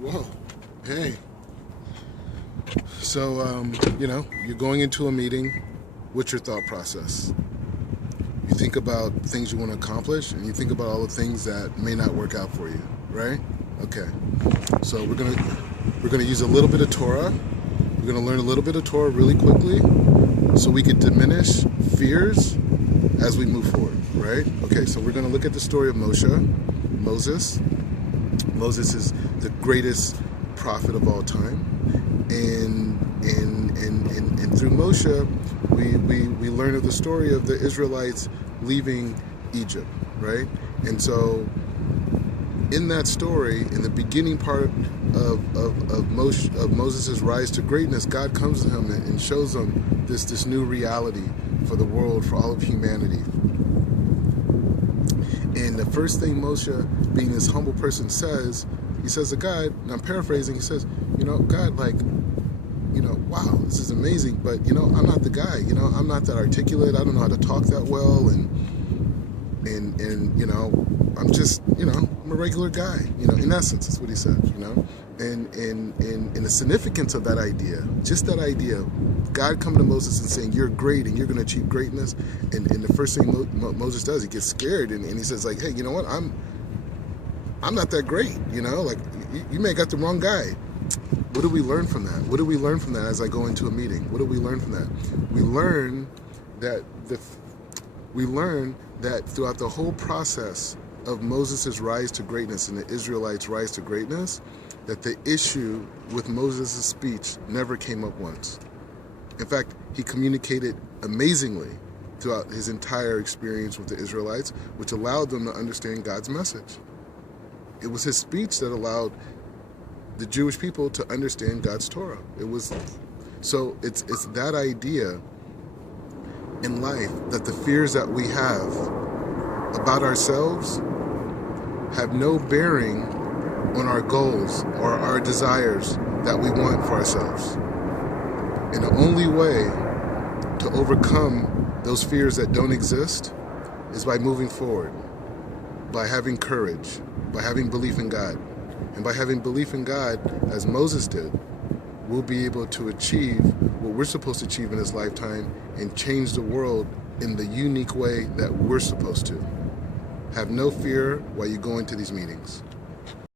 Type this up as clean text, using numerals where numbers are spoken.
Whoa. Hey. So, you're going into a meeting. What's your thought process? You think about things you want to accomplish, and you think about all the things that may not work out for you, right? Okay. So we're gonna use a little bit of Torah. We're gonna learn a little bit of Torah really quickly, so we can diminish fears as we move forward, right? Okay. So we're gonna look at the story of Moses. Moses is the greatest prophet of all time, and through Moshe, we learn of the story of the Israelites leaving Egypt, right? And so, in that story, in the beginning part of Moses' rise to greatness, God comes to him and shows him this new reality for the world, for all of humanity. And the first thing Moshe, being this humble person, he says to God, and I'm paraphrasing, he says, God, wow, this is amazing, but, I'm not the guy, I'm not that articulate, I don't know how to talk that well, and I'm just, I'm a regular guy, in essence, that's what he said, and the significance of that idea, just that idea, God coming to Moses and saying, you're great and you're going to achieve greatness, and the first thing Moses does, he gets scared, and he says, hey, you know what, I'm not that great, you may have got the wrong guy. What do we learn from that? What do we learn from that as I go into a meeting? What do we learn from that? We learn that throughout the whole process of Moses' rise to greatness and the Israelites' rise to greatness, that the issue with Moses' speech never came up once. In fact, he communicated amazingly throughout his entire experience with the Israelites, which allowed them to understand God's message. It was his speech that allowed the Jewish people to understand God's Torah. It's that idea in life that the fears that we have about ourselves have no bearing on our goals or our desires that we want for ourselves. And the only way to overcome those fears that don't exist is by moving forward, by having courage, by having belief in God. And by having belief in God, as Moses did, we'll be able to achieve what we're supposed to achieve in this lifetime and change the world in the unique way that we're supposed to. Have no fear while you go into these meetings.